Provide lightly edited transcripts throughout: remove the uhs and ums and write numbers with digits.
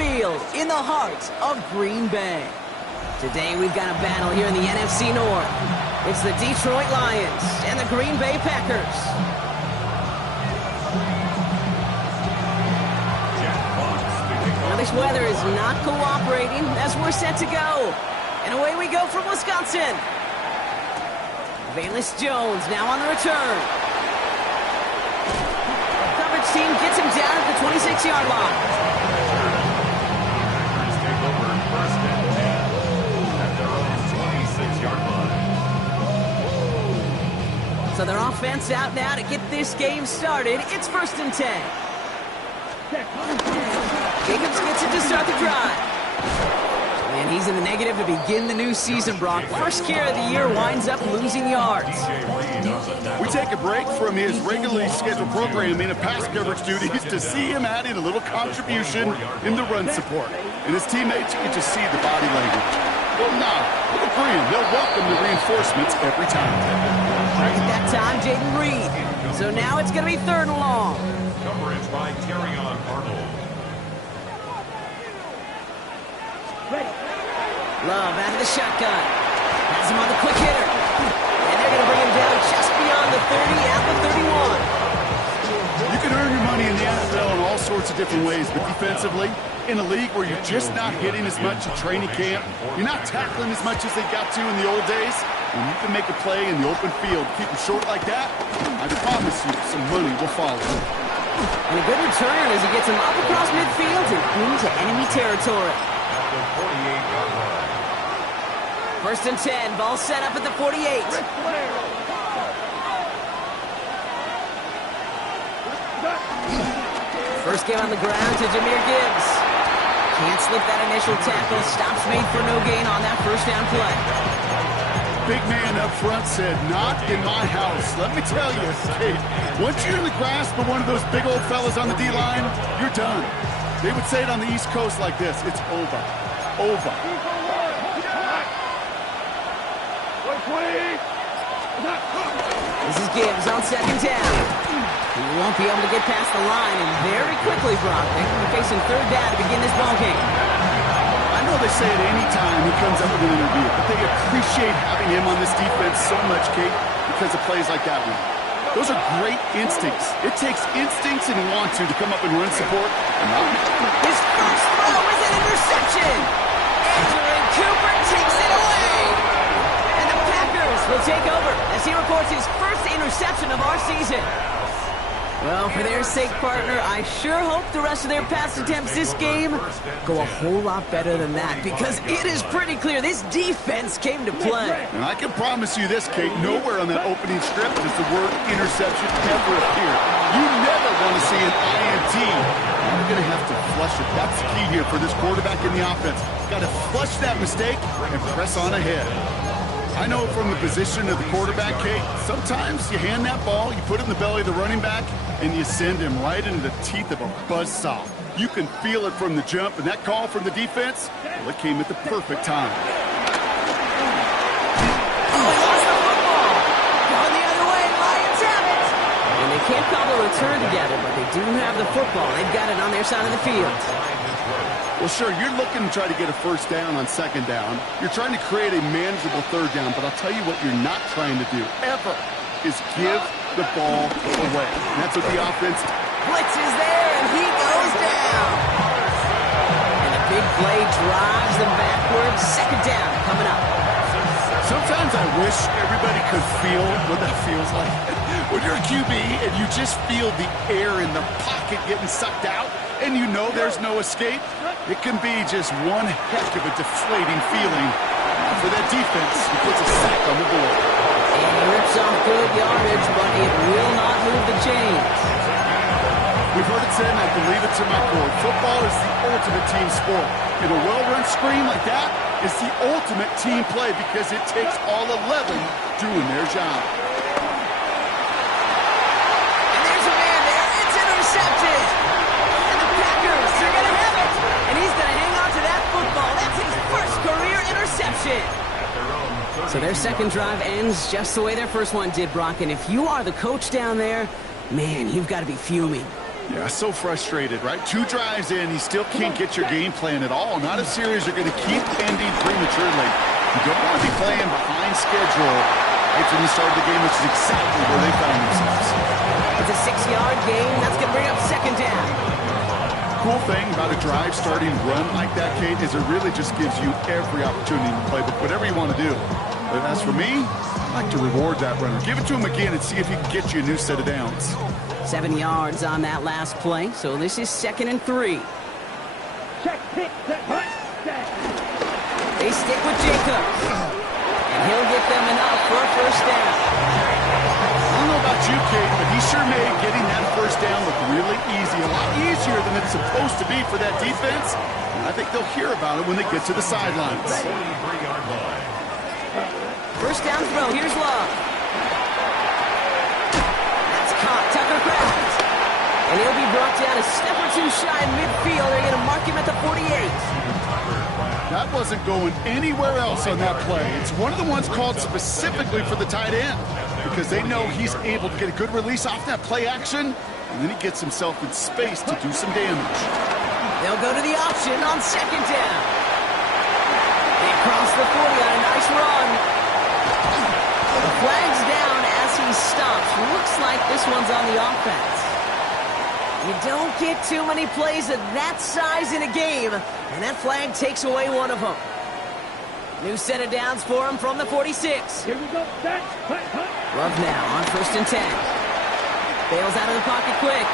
Field in the heart of Green Bay. Today we've got a battle here in the NFC North. It's the Detroit Lions and the Green Bay Packers. Now this weather is not cooperating as we're set to go. And away we go from Wisconsin. Valus Jones now on the return. Coverage team gets him down at the 26-yard line. So their offense out now to get this game started. It's 1st and 10. Jacobs gets it to start the drive. And he's in the negative to begin the new season, Brock. First carry of the year winds up losing yards. We take a break from his regularly scheduled programming and pass coverage duties to see him add in a little contribution in the run support. And his teammates, you can just see the body language. Well, nah, we'll agree. They'll welcome the reinforcements every time. Right at that time, Jaden Reed. So now it's going to be 3rd and long. Coverage by Terrion Arnold. Love out of the shotgun. Has him on the quick hitter. And they're going to bring him down just beyond the 30 at the 31. You can earn your money in the NFL in all sorts of different ways, but defensively, in a league where you're just not hitting as much in training camp, you're not tackling as much as they got to in the old days, when you can make a play in the open field, keep them short like that, I promise you some money will follow. And a good return as he gets him up across midfield and into enemy territory. 1st and 10, ball set up at the 48. First game on the ground to Jahmyr Gibbs. Can't slip that initial tackle. Stops made for no gain on that first down play. Big man up front said, not in my house. Let me tell you, Kate, once you're in the grasp of one of those big old fellas on the D-line, you're done. They would say it on the East Coast like this, it's over. Over. This is Gibbs on 2nd down. He won't be able to get past the line, and very quickly, Brock, they're going to be facing 3rd down to begin this ball game. I know they say it any time he comes up with an interview, but they appreciate having him on this defense so much, Kate, because of plays like that one. Those are great instincts. It takes instincts and want to come up and run support. His first throw is an interception. Andrew Cooper takes it away. And the Packers will take over as he reports his first interception of our season. Well, for their sake, partner, I sure hope the rest of their pass attempts this game go a whole lot better than that, because it is pretty clear this defense came to play. And I can promise you this, Kate, nowhere on that opening strip does the word interception ever appear. You never want to see an INT. You're going to have to flush it. That's the key here for this quarterback in the offense. Got to flush that mistake and press on ahead. I know from the position of the quarterback, Kate, sometimes you hand that ball, you put it in the belly of the running back, and you send him right into the teeth of a buzzsaw. You can feel it from the jump, and that call from the defense, well, it came at the perfect time. Oh, he lost the football. Going the other way, Lions have it. And they can't cobble a return together, but they do have the football. They've got it on their side of the field. Well, sure, you're looking to try to get a 1st down on 2nd down. You're trying to create a manageable 3rd down, but I'll tell you what you're not trying to do, ever, is give the ball away. And that's what the offense... Blitz is there, and he goes down. And a big play drives them backwards. 2nd down coming up. Sometimes I wish everybody could feel what that feels like. When you're a QB and you just feel the air in the pocket getting sucked out, and you know there's no escape, it can be just one heck of a deflating feeling. For that defense, he puts a sack on the board. And he rips off good yardage, but it will not move the chains. We've heard it said, and I believe it to my core, football is the ultimate team sport. And a well-run screen like that is the ultimate team play because it takes all 11 doing their job. And there's a man there. It's intercepted. And the Packers are going to have it. And he's going to hang on to that football. That's his first career interception. So their 2nd drive ends just the way their first one did, Brock. And if you are the coach down there, man, you've got to be fuming. Yeah, so frustrated, right? 2 drives in, you still can't get your game plan at all. Not a series you're going to keep ending prematurely. You don't want to be playing behind schedule right from the start of the game, which is exactly where they found themselves. It's a 6-yard gain. That's going to bring up 2nd down. Cool thing about a drive starting run like that, Kate, is it really just gives you every opportunity to play whatever you want to do. But as for me, I like to reward that runner. Give it to him again and see if he can get you a new set of downs. 7 yards on that last play, so this is 2nd and 3. They stick with Jacobs, and he'll get them enough for a 1st down. I don't know about you, Kate, but he sure made getting that 1st down look really easy. A lot easier than it's supposed to be for that defense. And I think they'll hear about it when they get to the sidelines. 1st down throw. Here's Love. That's caught. Tucker Kraft. And he'll be brought down a step or 2 shy in midfield. They're going to mark him at the 48. That wasn't going anywhere else on that play. It's one of the ones called specifically for the tight end because they know he's able to get a good release off that play action, and then he gets himself in space to do some damage. They'll go to the option on 2nd down. They cross the 40 on a nice run. The flag's down as he stops. Looks like this one's on the offense. You don't get too many plays of that size in a game, and that flag takes away one of them. New set of downs for him from the 46. Here we go. Love now on 1st and 10. Bails out of the pocket quick.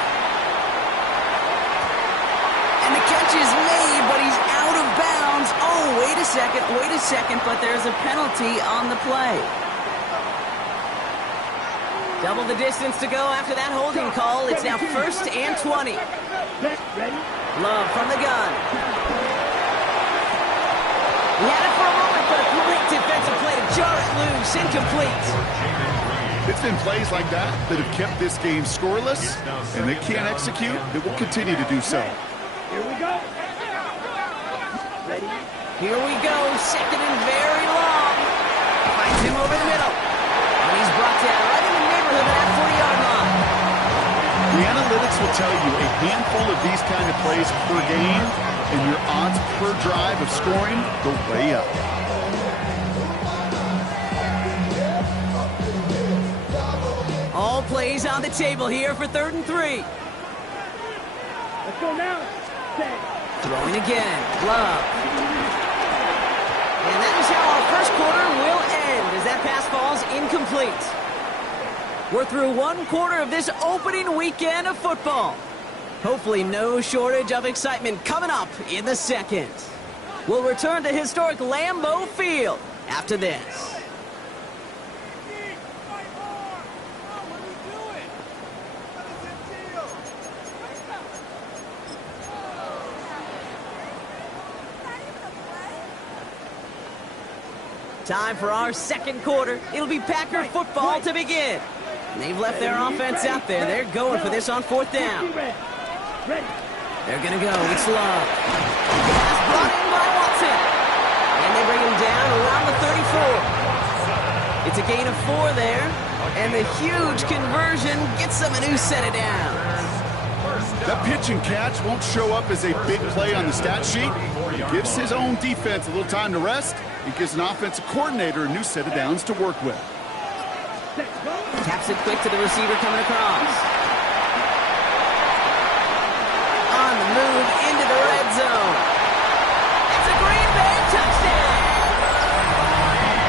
And the catch is made, but he's out of bounds. Oh, wait a second, but there's a penalty on the play. Double the distance to go after that holding call. It's now 1st and 20. Love from the gun. He had it for a moment, but a great defensive play to jar it loose. Incomplete. It's been plays like that that have kept this game scoreless, and they can't execute. They will continue to do so. Here we go. Ready? Here we go. 2nd and very long. Finds him over the middle. And he's brought down right in the neighborhood of that 40-yard line. The analytics will tell you a handful of these kind of plays per game, and your odds per drive of scoring go way up. All plays on the table here for 3rd and 3. Let's go now. Throwing again. Love. And that is how our 1st quarter will end as that pass falls incomplete. We're through 1 quarter of this opening weekend of football. Hopefully no shortage of excitement coming up in the 2nd. We'll return to historic Lambeau Field after this. Time for our 2nd quarter. It'll be Packer football to begin. They've left their offense out there. They're going for this on 4th down. They're going to go. It's Love. Pass brought in by Watson. And they bring him down around the 34. It's a gain of 4 there. And the huge conversion gets them a new set of downs. That pitch and catch won't show up as a big play on the stat sheet. It gives his own defense a little time to rest. It gives an offensive coordinator a new set of downs to work with. Taps it quick to the receiver coming across. On the move into the red zone. It's a Green Bay touchdown.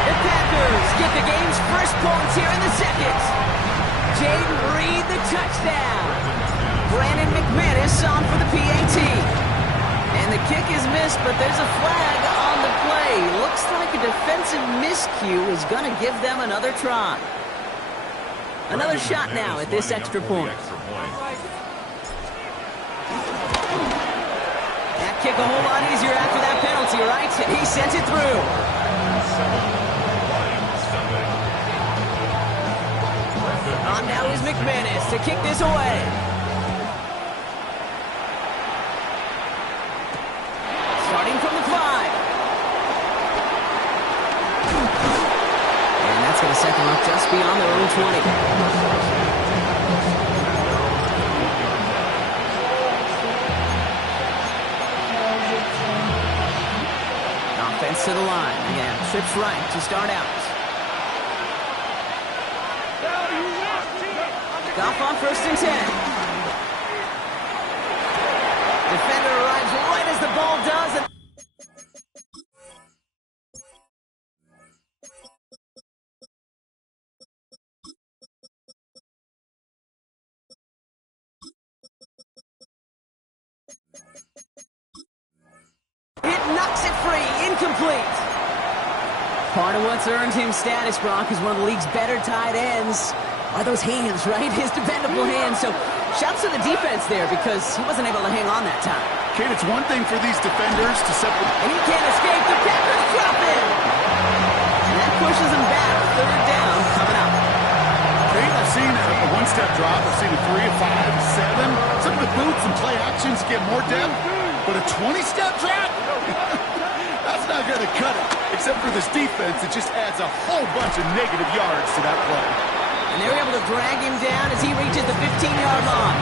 The Packers get the game's first points here in the 2nd. Jaden Reed the touchdown. Brandon McManus on for the PAT. And the kick is missed, but there's a flag on the play. Looks like a defensive miscue is going to give them another try. Another shot now at this extra point. That kick a whole lot easier after that penalty, right? And he sends it through. On now is McManus to kick this away. Starting from the 5. And that's going to set them up just beyond their own 20. offense to the line. Again, trips right to start out. Goff on 1st and 10. Defender arrives right as the ball does. And it knocks it free. Incomplete. Part of what's earned him status, Brock, is one of the league's better tight ends. Are those hands, right? His dependable hands. So shouts to the defense there because he wasn't able to hang on that time. Kate, it's one thing for these defenders to separate. And he can't escape. The Packers drop him. And that pushes him back. 3rd down coming up. Kate, I've seen a one-step drop. I've seen a 3, a 5, a 7. Some of the boots and play actions get more depth. But a 20-step drop? That's not going to cut it. Except for this defense, it just adds a whole bunch of negative yards to that play. And they were able to drag him down as he reaches the 15-yard line.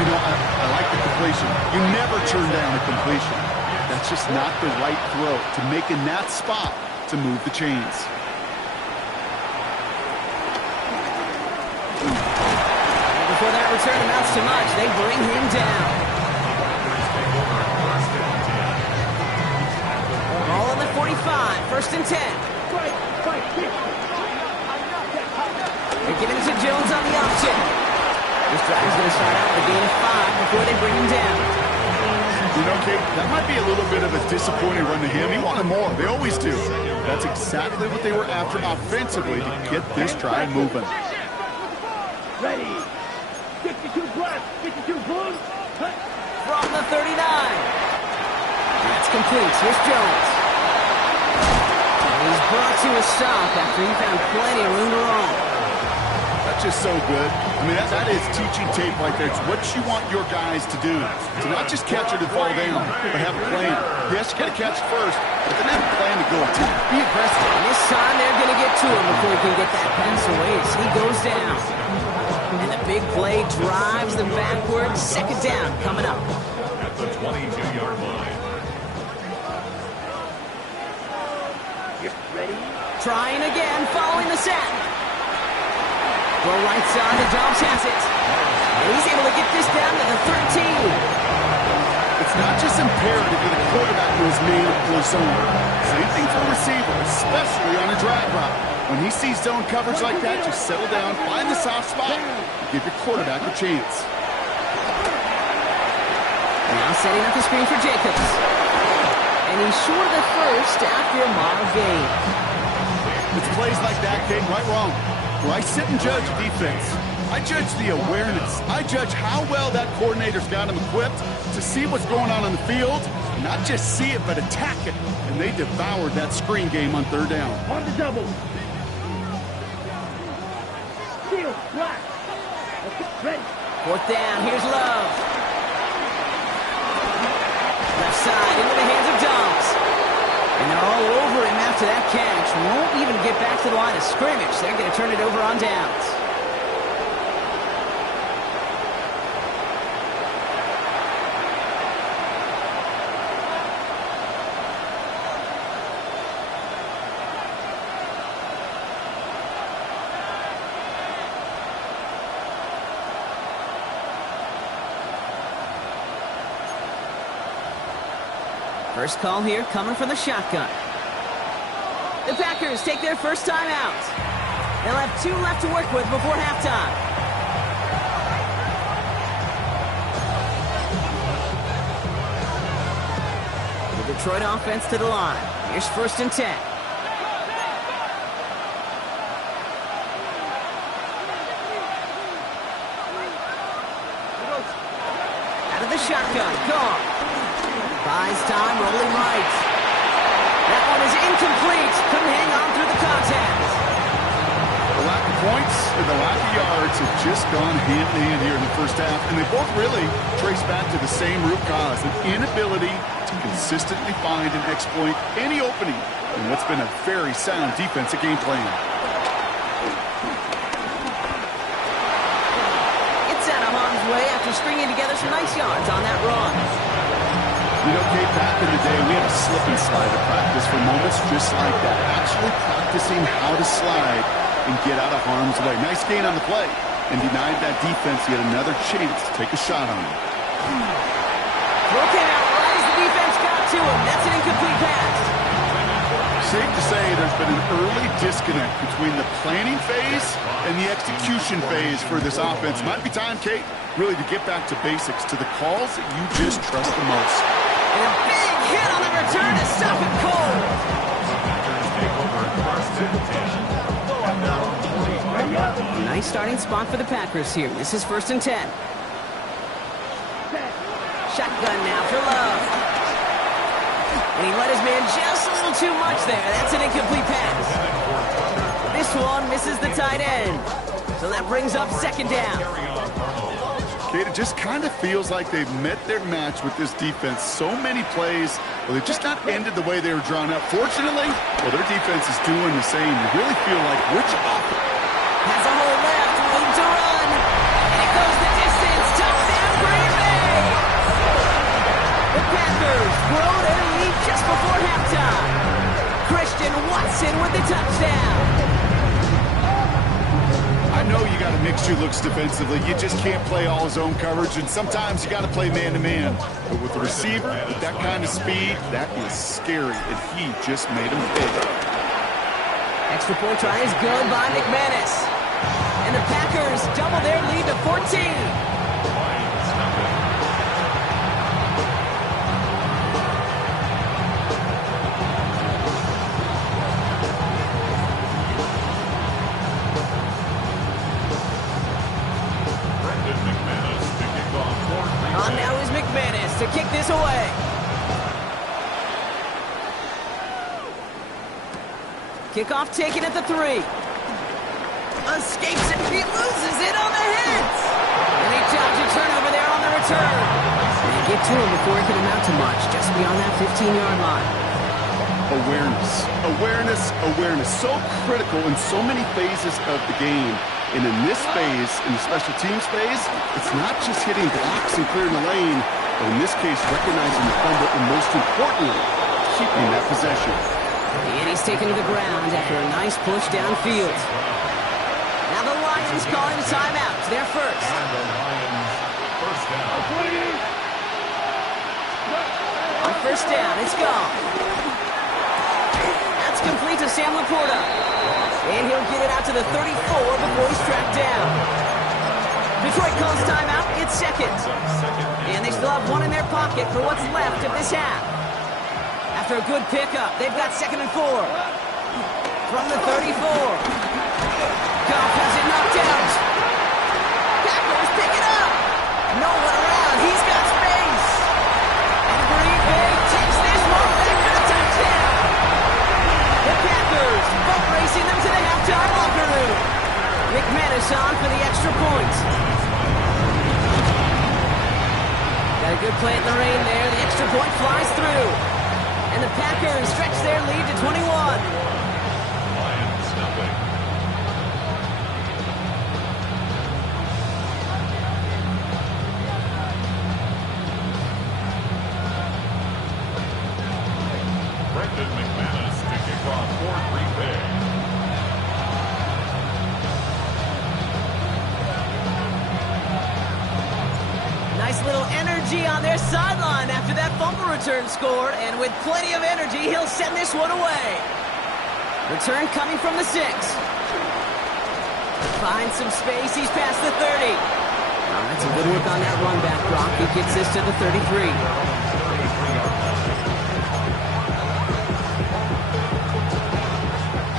You know, I like the completion. You never turn down a completion. That's just not the right throw to make in that spot to move the chains. Before that return amounts to much, they bring him down. All on the 45, 1st and 10. They're giving it to Jones on the option. This drive is going to start out with a gain of 5 before they bring him down. You know, Kate, that might be a little bit of a disappointing run to him. He wanted more. They always do. That's exactly what they were after offensively to get this drive moving. Ready. 52 black, 52 blue. From the 39. That's complete. Here's Jones. And he's brought to a stop after he found plenty of room to roam. That's just so good. I mean, that is teaching tape right there. It's what you want your guys to do. To not just catch it and fall down, but have a plan. Yes, you got to catch it first, but then have a plan to go to. Be aggressive. And this time they're going to get to him before he can get that pass away as he goes down. And the big play drives them backwards. 2nd down coming up. At the 22-yard line. Ready. Trying again, following the sack. Go right side, and Dobbs has it. And he's able to get this down to the 13. It's not just imperative that the quarterback knows man or zone. Same thing for a receiver, especially on a drag route. When he sees zone coverage like that, just settle down, find the soft spot, and give your quarterback a chance. Now setting up the screen for Jacobs. And he's short of the first after a mild gain. It's plays like that, Kate, right wrong. Where I sit and judge defense, I judge the awareness. I judge how well that coordinator's got him equipped to see what's going on the field, and not just see it, but attack it. And they devoured that screen game on 3rd down. On the double. Steel, black. Ready. 4th down, here's Love. Left side, into the hands of Dobbs. And they're all over him after that catch. Won't even get back to the line of scrimmage. They're going to turn it over on downs. First call here coming from the shotgun. The Packers take their first time out. They'll have 2 left to work with before halftime. The Detroit offense to the line. Here's 1st and 10. Out of the shotgun, gone. Buys time, rolling right. That one is incomplete. Couldn't hang on through the contact. The lack of points and the lack of yards have just gone hand in hand here in the first half, and they both really trace back to the same root cause, an inability to consistently find and exploit any opening in what's been a very sound defensive game plan. It's out of harm's way after stringing together some nice yards on that run. You know, Kate, back in the day, we had a slip and slide to practice for moments just like that. Actually practicing how to slide and get out of harm's way. Nice gain on the play. And denied that defense yet another chance to take a shot on him. Throw came out right as the defense got to him. That's an incomplete pass. Safe to say there's been an early disconnect between the planning phase and the execution phase for this offense. Might be time, Kate, really to get back to basics, to the calls that you just trust the most. And a big hit on the return to stop it cold. Take over first and 10. Nice starting spot for the Packers here. This is 1st and 10. Shotgun now for Love. And he let his man just a little too much there. That's an incomplete pass. This one misses the tight end. So that brings up 2nd down. Kate, it just kind of feels like they've met their match with this defense. So many plays, well, they've just not ended the way they were drawn up. Fortunately, well, their defense is doing the same. You really feel like which offense has a hole left, room to run. And it goes the distance. Touchdown, Green Bay. The Packers grow their lead just before halftime. Christian Watson with the touchdown. I know you got to mix your looks defensively. You just can't play all zone coverage, and sometimes you got to play man-to-man. But with the receiver, with that kind of speed, that is scary, and he just made him big. Extra point try is good by McManus. And the Packers double their lead to 14. On now is McManus to kick this away. Kickoff taken at the 3. Escapes it. He loses it on the hits. And he chops a turnover there on the return. And they get to him before it can amount to much, just beyond that 15-yard line. Awareness. So critical in so many phases of the game. And in this phase, in the special teams phase, it's not just hitting blocks and clearing the lane, but in this case, recognizing the fumble and most importantly, keeping that possession. And he's taken to the ground after a nice push downfield. Now the Lions calling a timeout. It's their first. And the Lions first down. On 1st down, it's gone. That's complete to Sam Laporta. And he'll get it out to the 34 before he's tracked down. Detroit calls timeout. It's 2nd. And they still have one in their pocket for what's left of this half. After a good pickup, they've got 2nd and 4. From the 34. Goff has it knocked out. Packers pick it up. No one around. He's got space. And Green Bay takes this one back for the touchdown. The Packers boat racing them to the halftime locker room. McManus on for the extra point. Got a good play in the rain there. The extra point flies through. And the Packers stretch their lead to 21. Lions nothing. Brendan McManus to kick off for Green Bay. Nice little energy on their sideline after that fumble return score, and with plenty of energy, he'll send this one away. Return coming from the 6. Finds some space, he's past the 30. That's a good work on that run back, Brock. He gets this to the 33.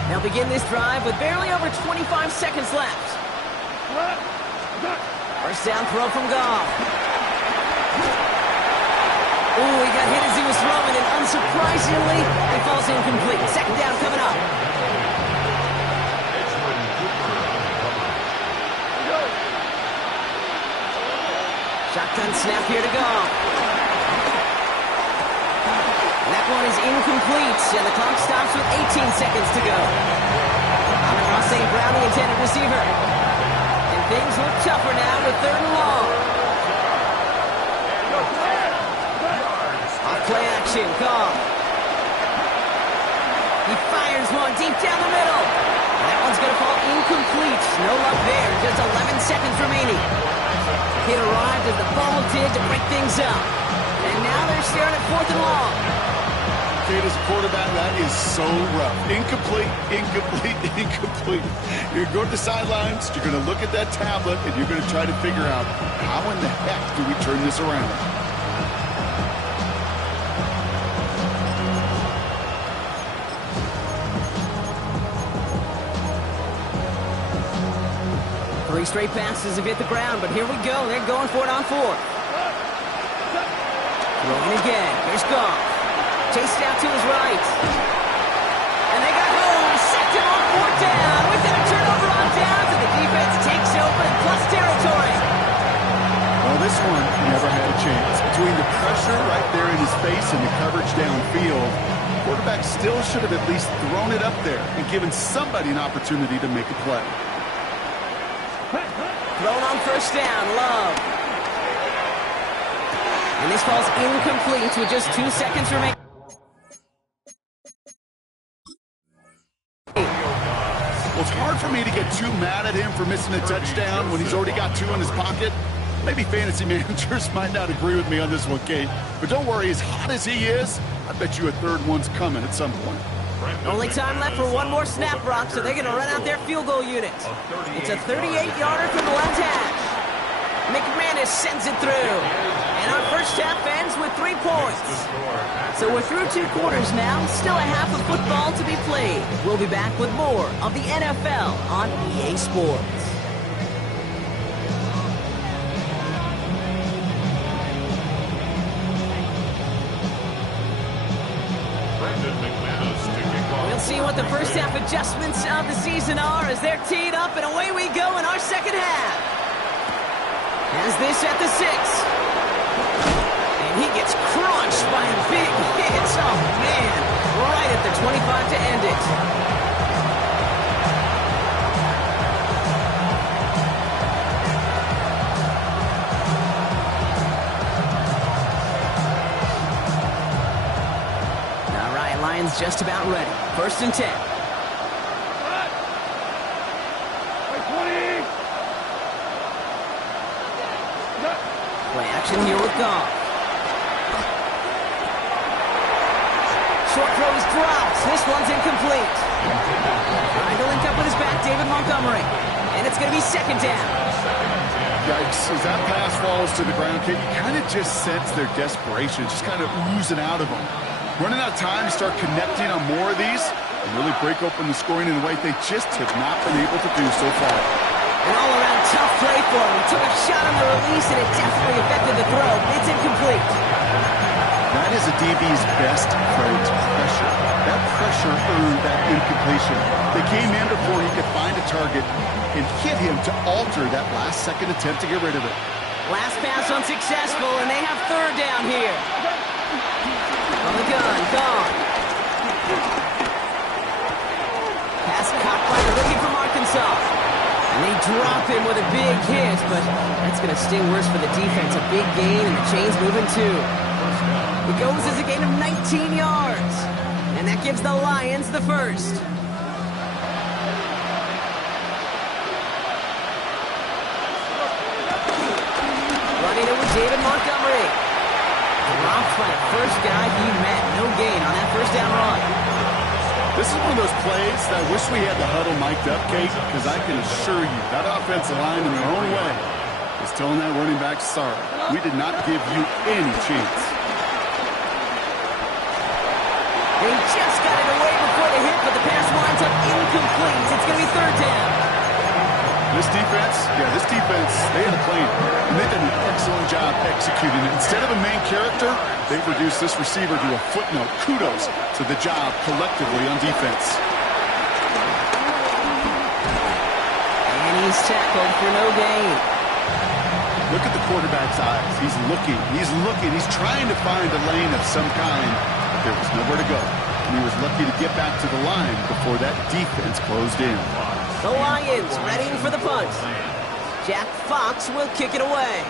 They'll begin this drive with barely over 25 seconds left. First down throw from Goff. Ooh, he got hit as he was throwing, and unsurprisingly, it falls incomplete. 2nd down coming up. Shotgun snap here to go. And that one is incomplete, and the clock stops with 18 seconds to go. Amon-Ra St. Brown, the intended receiver. And things look tougher now with 3rd and long. Off Play action, call. He fires one deep down the middle. That one's going to fall incomplete. No luck there. Just 11 seconds remaining. Hit arrived as the ball did to break things up. And now they're staring at 4th and long. Kate, as a quarterback, that is so rough. Incomplete, incomplete, incomplete. You're going to the sidelines, you're going to look at that tablet, and you're going to try to figure out how in the heck do we turn this around. Three straight passes have hit the ground, but here we go. They're going for it on 4th. Throwing again. Here's Goff. Chased out to his right. And they got home. Sacked him on 4th down. Within a turnover on downs, and the defense takes over in plus territory. Well, this one never had a chance. Between the pressure right there in his face and the coverage downfield, quarterback still should have at least thrown it up there and given somebody an opportunity to make a play. Thrown on 1st down, Love. And this falls incomplete with just 2 seconds remaining. Well, it's hard for me to get too mad at him for missing a touchdown when he's already got 2 in his pocket. Maybe fantasy managers might not agree with me on this one, Kate. But don't worry, as hot as he is, I bet you a 3rd one's coming at some point. Only time left for one more snap, Brock, so they're going to run out their field goal unit. It's a 38-yarder from the left hash. McManus sends it through. And our first half ends with 3 points. So we're through 2 quarters now, still a half of football to be played. We'll be back with more of the NFL on EA Sports. We'll see what the first half adjustments of the season are as they're teed up, and away we go in our second half. As this at the 6. And he gets crunched by a big hit. Oh, man. Right at the 25 to end it. All right, Lions just about ready. 1st and 10. Play action here with Goff. Short throw is dropped. This one's incomplete. Trying to link up with his back, David Montgomery. And it's going to be 2nd down. Yikes, as that pass falls to the ground, Kate, you kind of just sense their desperation, just kind of oozing out of them. Running out of time to start connecting on more of these and really break open the scoring in a way they just have not been able to do so far. An all-around tough play for him. He took a shot on the release, and it definitely affected the throw. It's incomplete. That is a DB's best friend, pressure. That pressure earned that incompletion. They came in before he could find a target and hit him to alter that last-second attempt to get rid of it. Last pass unsuccessful, and they have 3rd down here. On the gun, gone. Pass caught by the rookie from Arkansas. And they drop him with a big hit, but that's going to sting worse for the defense. A big gain, and the chain's moving too. It goes as a gain of 19 yards. And that gives the Lions the first. Running it with David Montgomery. Dropped by the first guy he met. No gain on that 1st down run. This is one of those plays that I wish we had the huddle mic'd up, Kate, because I can assure you that offensive line in their own way is telling that running back, sorry, we did not give you any chance. They just got it away before the hit, but the pass winds up incomplete. It's going to be 3rd down. This defense, they had a plan, and they did an excellent job executing it. Instead of a main character, they've reduced this receiver to a footnote. Kudos to the job collectively on defense. And he's tackled for no gain. Look at the quarterback's eyes. He's looking, he's trying to find a lane of some kind, but there was nowhere to go. And he was lucky to get back to the line before that defense closed in. The Lions ready for the punt. Jack Fox will kick it away.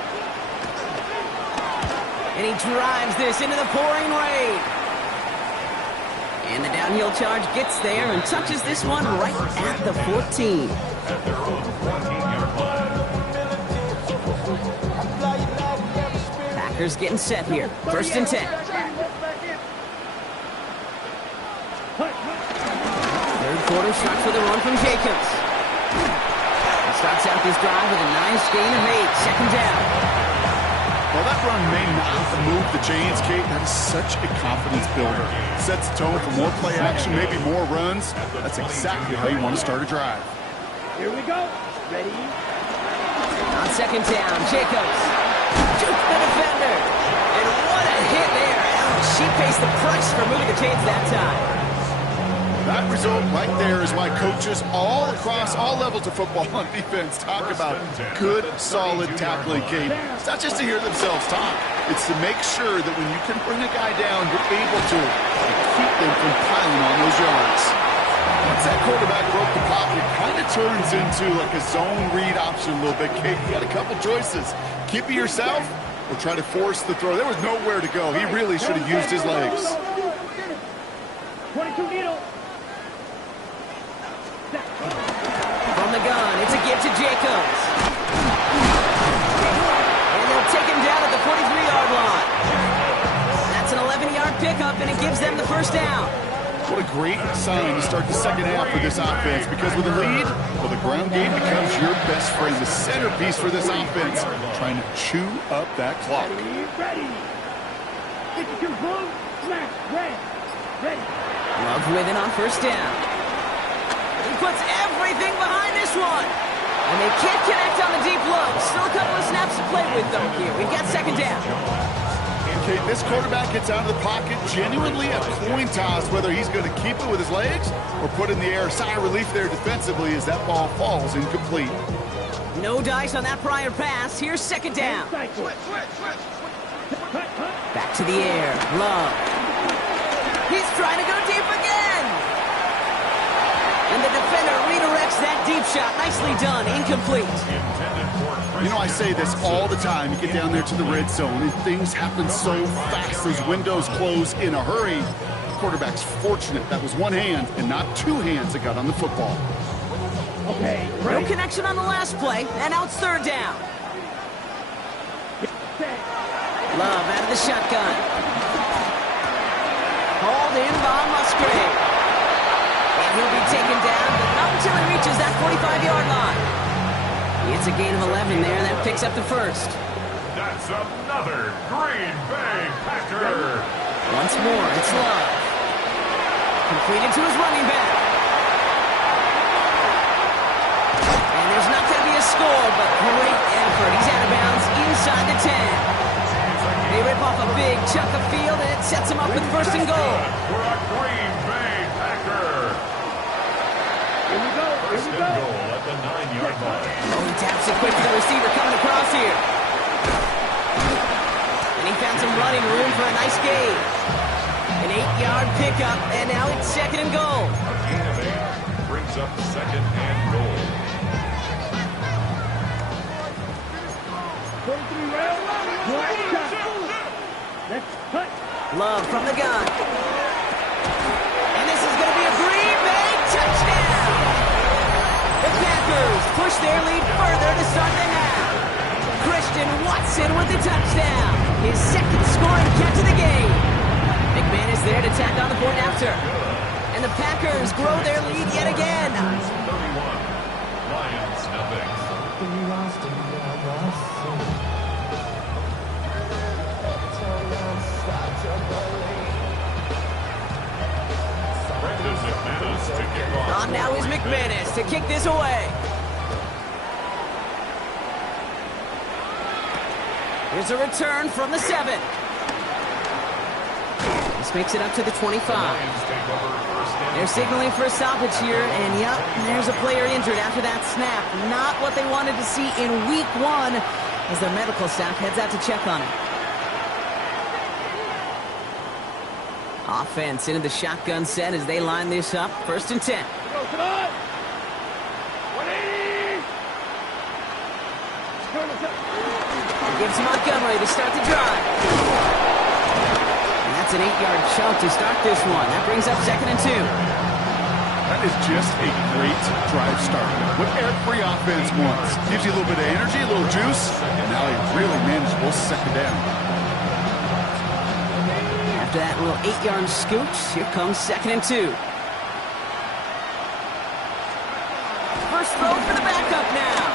And he drives this into the pouring rain. And the downhill charge gets there and touches this one right at the 14. At their own 14-yard line. Packers getting set here. 1st and 10. Third quarter starts with a run from Jacobs. He starts out this drive with a nice gain of 8. 2nd down. Well, that run may not move the chains, Kate. That is such a confidence builder. Sets the tone for more play action, maybe more runs. That's exactly how you want to start a drive. Here we go. Ready? On 2nd down, Jacobs. Jukes the defender. And what a hit there. Ouch, she pays the price for moving the chains that time. That result right there is why coaches all across all levels of football on defense talk about good, solid tackling, Kate. It's not just to hear themselves talk. It's to make sure that when you can bring a guy down, you're able to keep them from piling on those yards. Once that quarterback broke the pocket, it kind of turns into like a zone read option a little bit, Kate. You got a couple choices. Keep it yourself or try to force the throw. There was nowhere to go. He really should have used his legs. 22 needle. From the gun, it's a give to Jacobs. And they'll take him down at the 43-yard line. That's an 11-yard pickup, and it gives them the 1st down. What a great sign to start the second half for this offense, because with a lead, well, the ground game becomes your best friend, the centerpiece for this offense, trying to chew up that clock. Ready. 52 blue. Smash. Red. Ready. Love with it on 1st down. He puts everything behind this one. And they can't connect on the deep look. Still a couple of snaps to play with, though, here. We've got 2nd down. Okay, this quarterback gets out of the pocket, genuinely a coin toss whether he's going to keep it with his legs or put in the air. Sigh of relief there defensively as that ball falls incomplete. No dice on that prior pass. Here's 2nd down. Back to the air. Love. He's trying to go deep again. And the defender redirects that deep shot. Nicely done. Incomplete. You know, I say this all the time. You get down there to the red zone, and things happen so fast. Those windows close in a hurry. The quarterback's fortunate that was one hand and not two hands that got on the football. Okay. No connection on the last play, and now it's 3rd down. Love out of the shotgun. Hauled in by Musgrave. And he'll be taken down, but not until he reaches that 45-yard line. It's a gain of 11 there. That picks up the 1st. That's another Green Bay Packer. Once more, it's Love. Completed to his running back. And there's not going to be a score, but great effort. He's out of bounds inside the 10. They rip off a big chunk of field, and it sets him up with 1st and goal. For a Green Bay Packer. Here we go. First and goal at the 9-yard line. Oh, he taps it quick to the receiver coming across here. And he found some running room for a nice gain. An 8-yard pickup, and now it's 2nd and goal. A gain of 8 brings up 2nd and goal. 43 round. Black shot. Let's cut. Love from the gun. And this is going to be a Green Bay touchdown. The Packers push their lead further to start the half. Christian Watson with the touchdown. His 2nd scoring catch of the game. McManus there to tack on the point after. And the Packers grow their lead yet again. 31. Lions nothing. McManus to kick off. On now is McManus to kick this away. Here's a return from the 7. This makes it up to the 25. Lions take over first and They're signaling for a stoppage here, and yep, there's a player injured after that snap. Not what they wanted to see in week 1 as their medical staff heads out to check on him. Offense into the shotgun set as they line this up. 1st and 10. Come on. 180. Turn us up. Gives Montgomery to start the drive. And that's an 8-yard chunk to start this one. That brings up 2nd and 2. That is just a great drive start. What every offense wants. Gives you a little bit of energy, a little juice, and now a really manageable 2nd down. After that little 8-yard scooch, here comes 2nd and 2. First throw for the backup now.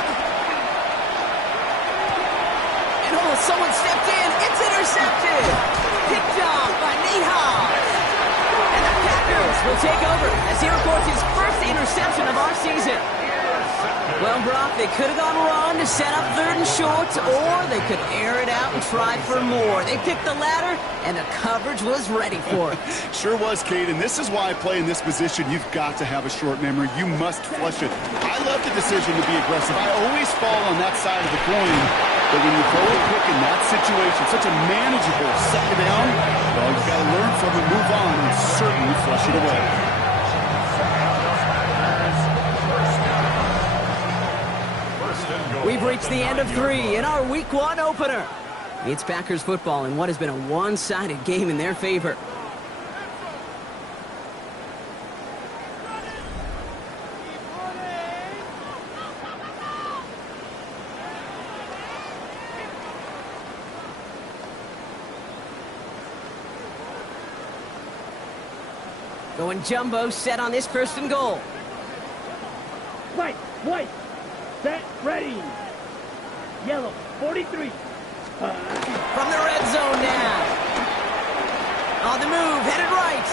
And someone stepped in. It's intercepted. Picked off by Nate Hobbs. And the Packers will take over as he records his first interception of our season. Well, Brock, they could have gone run to set up 3rd and short, or they could air it out and try for more. They picked the latter, and the coverage was ready for it. Sure was, Kate, and this is why I play in this position. You've got to have a short memory. You must flush it. I love the decision to be aggressive. I always fall on that side of the coin, but when you throw it quick in that situation, such a manageable 2nd down, well, you've got to learn from it, move on, and certainly flush it away. We've reached the end of 3 in our Week 1 opener. It's Packers football in what has been a one-sided game in their favor. Going jumbo set on this 1st and goal. White, set, ready. Yellow, 43. From the red zone now. On the move, headed right.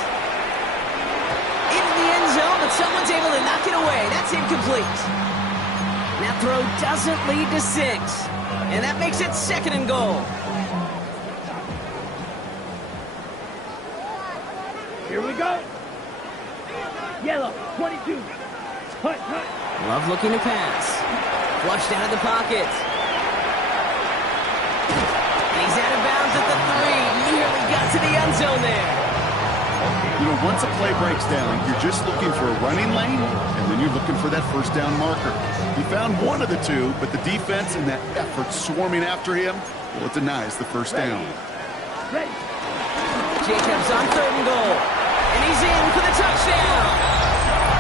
Into the end zone, but someone's able to knock it away. That's incomplete. That throw doesn't lead to 6. And that makes it 2nd and goal. Here we go. Yellow, 22. Hut. Love looking to pass. Flushed out of the pocket. And he's out of bounds at the 3. Nearly got to the end zone there. You know, once a play breaks down, you're just looking for a running lane, and then you're looking for that 1st down marker. He found one of the two, but the defense and that effort swarming after him, well, it denies the 1st down. Ready. Jacobs on 3rd and goal. And he's in for the touchdown.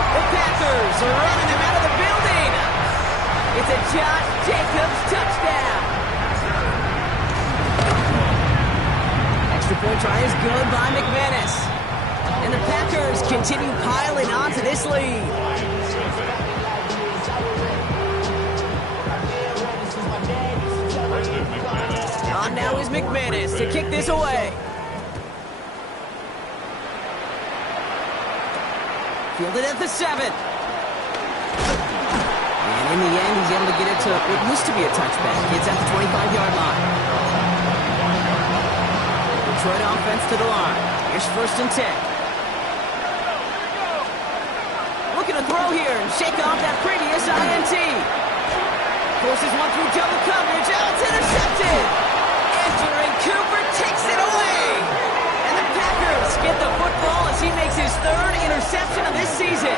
The Packers are running him out of the building. It's a Josh Jacobs touchdown. Extra point try is good by McManus. And the Packers continue piling onto this lead. On now is McManus to kick this away. Fielded at the 7. And in the end, he's able to get it to what used to be a touchback. It's at the 25-yard line. Detroit offense to the line. Here's 1st and 10. Looking to throw here and shake off that previous INT. Forces one through double coverage. Oh, it's intercepted. Entering Cooper takes it away. And the Packers get the football as he makes his 3rd interception of this season.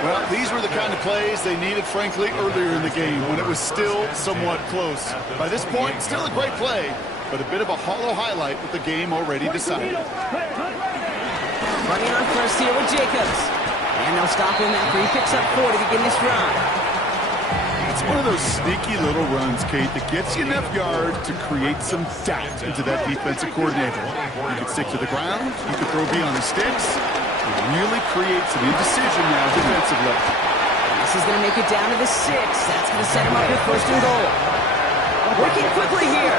Well, these were the kind of plays they needed, frankly, earlier in the game when it was still somewhat close. By this point, still a great play, but a bit of a hollow highlight with the game already decided. Running on 1st here with Jacobs. And they'll stop him after he picks up 4 to begin this drive. It's one of those sneaky little runs, Kate, that gets you enough yards to create some doubt into that defensive coordinator. You can stick to the ground, you can throw beyond the sticks, and really create some indecision now defensively. This is going to make it down to the 6. That's going to set him up with 1st and goal. Working quickly here.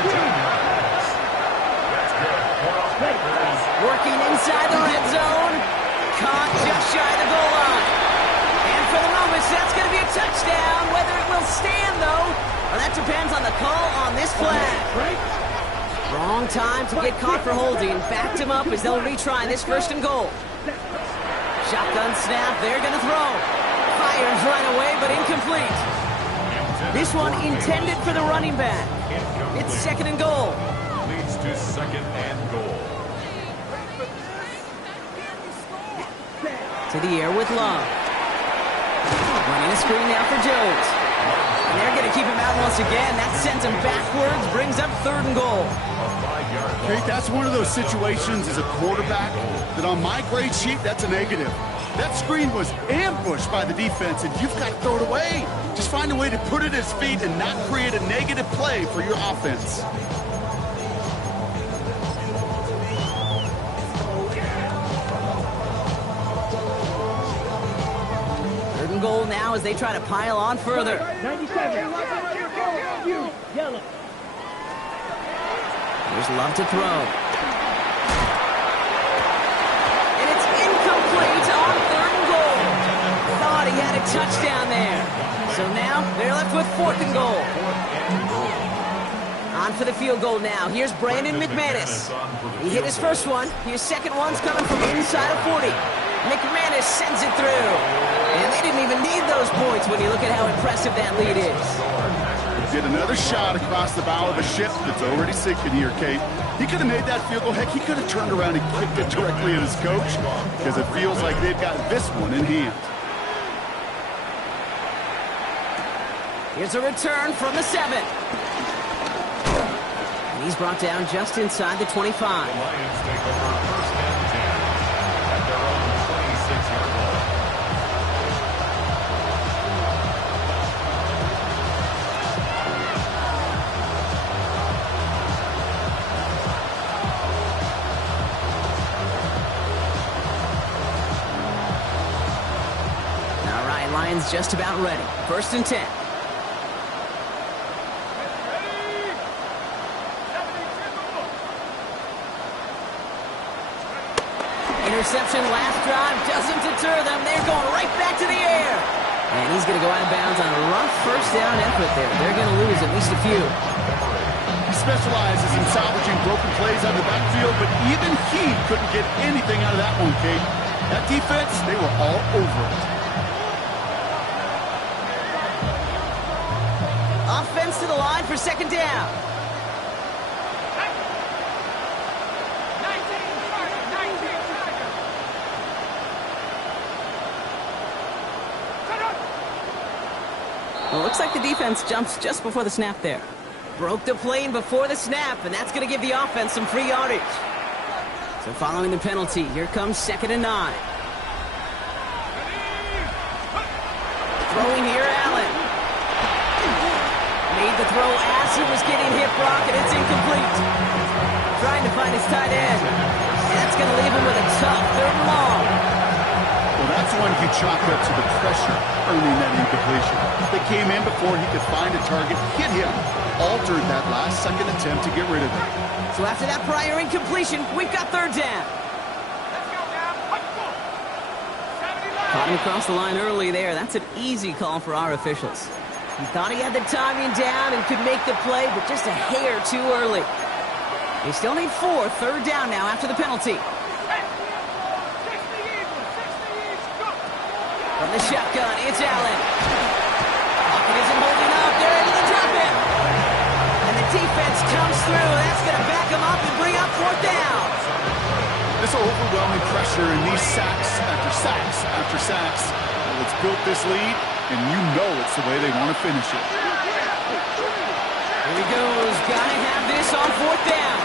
Working inside the red zone. Caught just shy of the goal line. And for the moment, that's going to be a touchdown. Whether it will stand, though, well, that depends on the call on this flag. Wrong time to get caught for holding. Backed him up as they'll retry this 1st and goal. Shotgun snap. They're going to throw. Fires right away, but incomplete. This one intended for the running back. It's 2nd and goal. Leads to 2nd and goal. To the air with Love. Running a screen now for Jones. And they're going to keep him out once again. That sends him backwards, brings up 3rd and goal. Okay, that's one of those situations as a quarterback that on my grade sheet, that's a negative. That screen was ambushed by the defense, and you've got to throw it away. Just find a way to put it at his feet and not create a negative play for your offense. Third and goal now as they try to pile on further. 97. Yellow. There's Love to throw. And it's incomplete on 3rd and goal. Thought he had a touchdown there. So now they're left with 4th and goal. On for the field goal now. Here's Brandon McManus. He hit his first one. His second one's coming from inside of 40. McManus sends it through. And they didn't even need those points when you look at how impressive that lead is. Get another shot across the bow of a ship that's already sinking here, Kate. He could have made that field goal. Heck, he could have turned around and kicked it directly at his coach because it feels like they've got this one in hand. Here's a return from the 7. And he's brought down just inside the 25. Lions take over 1st and 10 at their own 26-yard line. All right, Lions just about ready. 1st and 10. Interception last drive doesn't deter them. They're going right back to the air. And he's going to go out of bounds on a rough 1st down effort there. They're going to lose at least a few. He specializes in salvaging broken plays out of the backfield, but even he couldn't get anything out of that one, Kate. That defense, they were all over it. Offense to the line for 2nd down. Well, looks like the defense jumps just before the snap there. Broke the plane before the snap, and that's going to give the offense some free yardage. So following the penalty, here comes 2nd and 9. Throwing here, Allen. Made the throw as he was getting hit, Brock, and it's incomplete. Trying to find his tight end. And that's going to leave him with a tough 3rd and long. Well, that's one he chalked up to the pressure earning that incompletion. They came in before he could find a target, hit him, altered that last-second attempt to get rid of it. So after that prior incompletion, we've got 3rd down. Caught him across the line early there. That's an easy call for our officials. He thought he had the timing down and could make the play, but just a hair too early. They still need 4. 3rd down now after the penalty. From the shotgun, it's Allen. Pocket isn't holding up. They're able to drop him. And the defense comes through. That's going to back him up and bring up 4th down. This overwhelming pressure and these sacks after sacks after sacks. Well, it's built this lead, and you know it's the way they want to finish it. Here he goes. Got to have this on 4th down.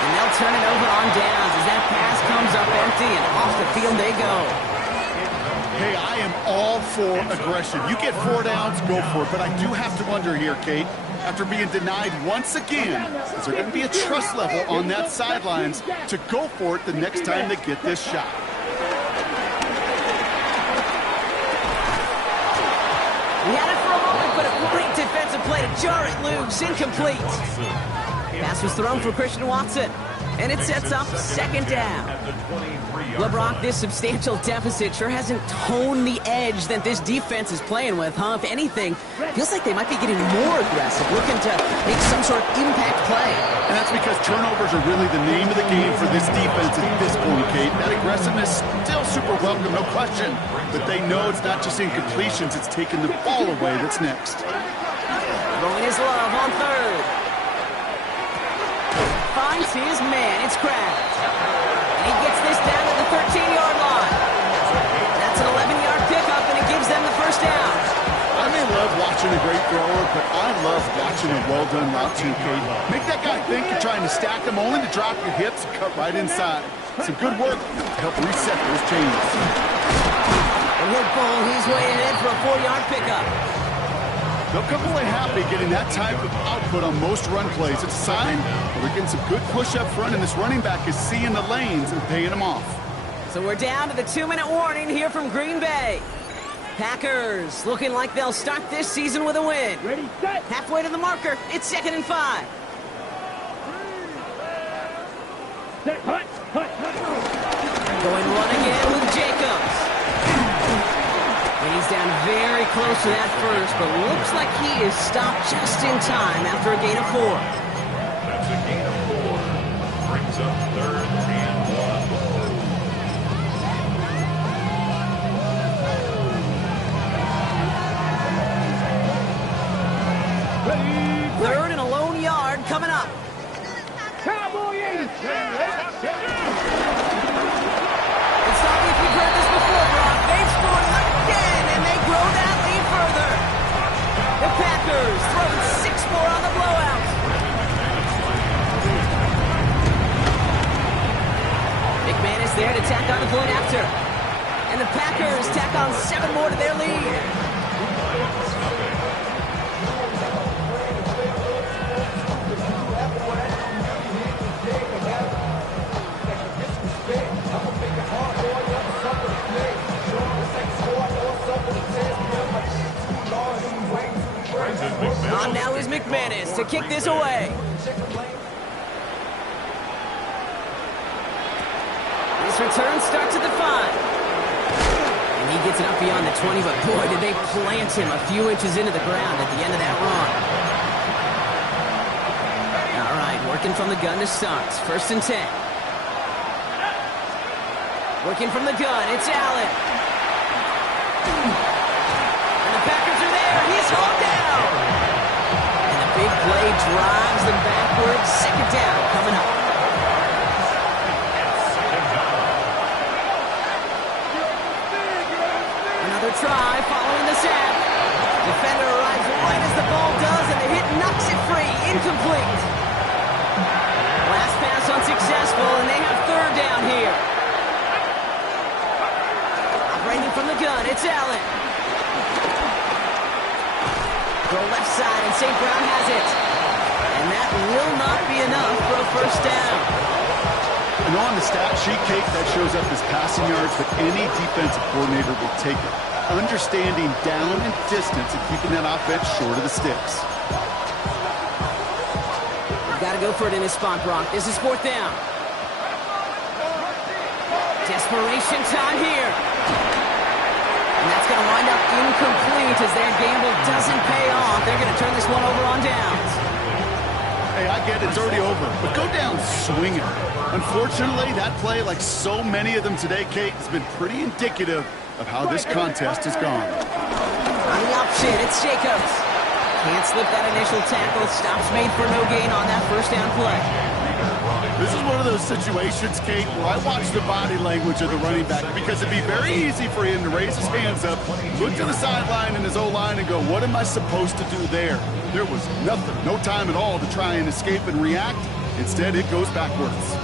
And they'll turn it over on downs as that pass comes up empty and off the field they go. Hey, I am all for aggression. You get 4 downs, go for it. But I do have to wonder here, Kate, after being denied once again, is there going to be a trust level on that sidelines to go for it the next time they get this shot? He had it for a moment, but a great defensive play to jar it loose. Incomplete. Pass was thrown for Christian Watson. And it sets up 2nd down. LeBron, this substantial deficit sure hasn't toned the edge that this defense is playing with, huh? If anything, feels like they might be getting more aggressive, looking to make some sort of impact play. And that's because turnovers are really the name of the game for this defense at this point, Kate. That aggressiveness still super welcome, no question. But they know it's not just incompletions, it's taking the ball away that's next. Throwing his love on 3rd. Finds his man. It's Kraft. And he gets this down to the 13-yard line. That's an 11-yard pickup, and it gives them the 1st down. I may love watching but I love watching a well-done route too, Kate. Make that guy think you're trying to stack him only to drop your hips and cut right inside. Some good work to help reset those chains. And he'll pull his way ahead for a 4-yard pickup. They'll come away happy getting that type of output on most run plays. It's a sign that we're getting some good push up front, and this running back is seeing the lanes and paying them off. So we're down to the 2-minute warning here from Green Bay. Packers looking like they'll start this season with a win. Ready, set. Halfway to the marker, it's 2nd and 5. Set, hut, hut, hut. Going run again with Jacobs. And he's down very close to that first, but looks like he is stopped just in time after a gain of 4. That's a gain of 4. Brings up 3rd and Ready, 3rd and a lone yard coming up. Cowboy 8. It's not if you've heard this before, Brock. They've scored again, and they grow that lead further. The Packers throwing 6 more on the blowout. McManus there to tack on the point after. And the Packers tack on 7 more to their lead. On now is McManus to kick this away. This return starts at the 5. And he gets it up beyond the 20, but boy, did they plant him a few inches into the ground at the end of that run. All right, working from the gun to start. 1st and 10. Working from the gun, it's Allen. And the Packers are there. He's hauled down. And the big play drives them backwards. 2nd down coming up. Another try following the sack. Defender arrives right as the ball does, and the hit knocks it free. Incomplete. Last pass unsuccessful, and they have 3rd down here. Operating from the gun, it's Allen. Throw left side, and St. Brown has it. And that will not be enough for a 1st down. And on the stat sheet, Kate, that shows up as passing yards, but any defensive coordinator will take it. Understanding down and distance and keeping that offense short of the sticks. Got to go for it in his spot, Brock. This is 4th down. Desperation time here. And that's going to wind up incomplete as their gamble doesn't pay off. They're going to turn this one over on downs. Hey, I get it, it's already over, but go down swinging. Unfortunately, that play, like so many of them today, Kate, has been pretty indicative of how this contest has gone. On the option, it's Jacobs. Can't slip that initial tackle. Stops made for no gain on that 1st down play. This is one of those situations, Kate, where I watch the body language of the running back because it'd be very easy for him to raise his hands up, look to the sideline in his O-line and go, what am I supposed to do there? There was nothing, no time at all to try and escape and react. Instead, it goes backwards.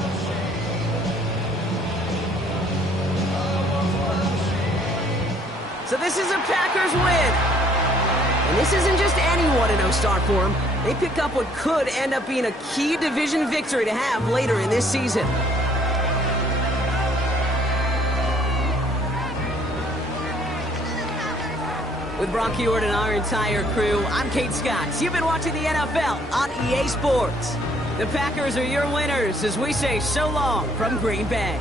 So this is a Packers win. And this isn't just any 1-0 start for them. They pick up what could end up being a key division victory to have later in this season. With Brock Hewitt and our entire crew, I'm Kate Scott. You've been watching the NFL on EA Sports. The Packers are your winners as we say so long from Green Bay.